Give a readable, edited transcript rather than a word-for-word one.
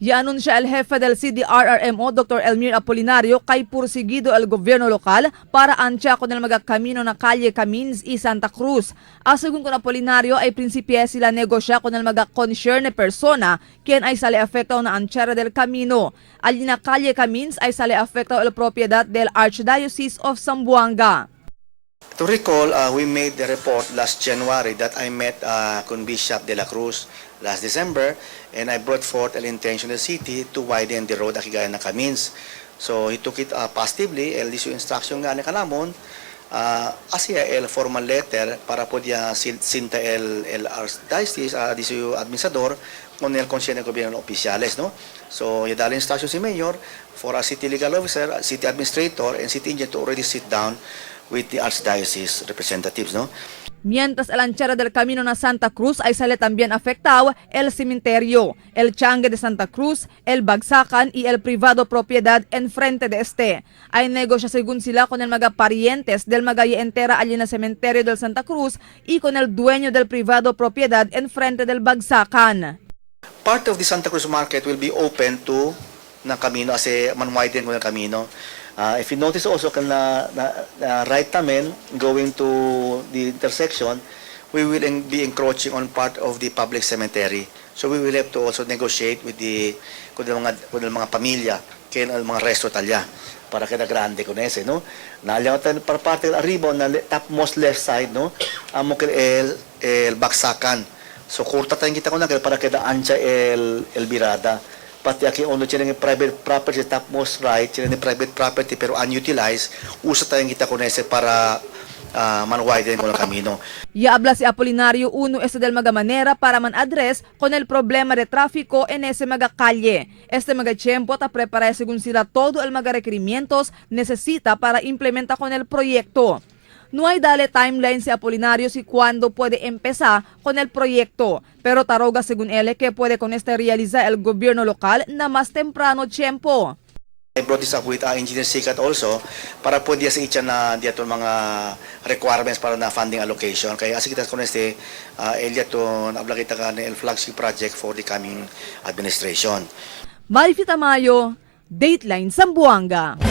Ianunsya el jefe del CDRRMO, Dr. Elmir Apolinario, kay pursigido el gobyerno lokal para ansya con el magkamino na Calle Camins y Santa Cruz. Asegun con Apolinario ay prinsipye sila negosya con el magka-concerne persona quien ay sale afectado na ansyara del camino. Alin na Calle Camins ay sale afectado el propiedad del Archdiocese of Zamboanga. To recall, we made the report last January that I met con Bishop de la Cruz last December, and I brought forth an intention of the city to widen the road akigaya na Camins. So he took it positively, el disu instruction nga ni kanamon, asya el formal letter para po dia sinta el archdiocese, disu administrador, con el consciente gobierno oficiales, no? So yadala instruction si Mayor for a city legal officer, city administrator, and city engineer to already sit down with the archdiocese representatives, no? Mientras el anchera del camino na Santa Cruz ay sale también afectado el cementerio, el changue de Santa Cruz, el bagsakan y el privado propiedad enfrente de este. Ay negosya según sila con el mga parientes del magaya entera allí na cementerio del Santa Cruz y con el dueño del privado propiedad enfrente del bagsakan. Part of the Santa Cruz market will be open to na camino kasi man-widen ko ng camino. If you notice also na right namin going to the intersection, we will be encroaching on part of the public cemetery. So we will have to also negotiate with the mga pamilya kaya mga resto talya para kada grande con ese, no? Naliyatan para parte arriba na topmost left side, no? Amo el baksakan. So kurta tayong kita ko na para kada ancha el birada. Pati aki ono sila ng private property topmost right, sila ng private property pero unutilized, usa tayong kita kunese para man-widen ko ng camino. Habla si Apolinario uno este del mga manera para man-address con el problema de tráfico en ese mga calle. Este mga tiempo ta prepara según sila todo el mga requerimientos necesita para implementar con el proyecto. No hay dale timeline si Apolinario si cuándo puede empezar con el proyecto, pero taroga según él que puede con este realizar el gobierno local na más temprano tiempo. I brought this up with Engineer Sikat also para po diya sa itya na diya mga requirements para na funding allocation. Kaya asi kita con este elia to nabla kita ka el flagship project for the coming administration. Marifita Mayo, Dateline Zamboanga.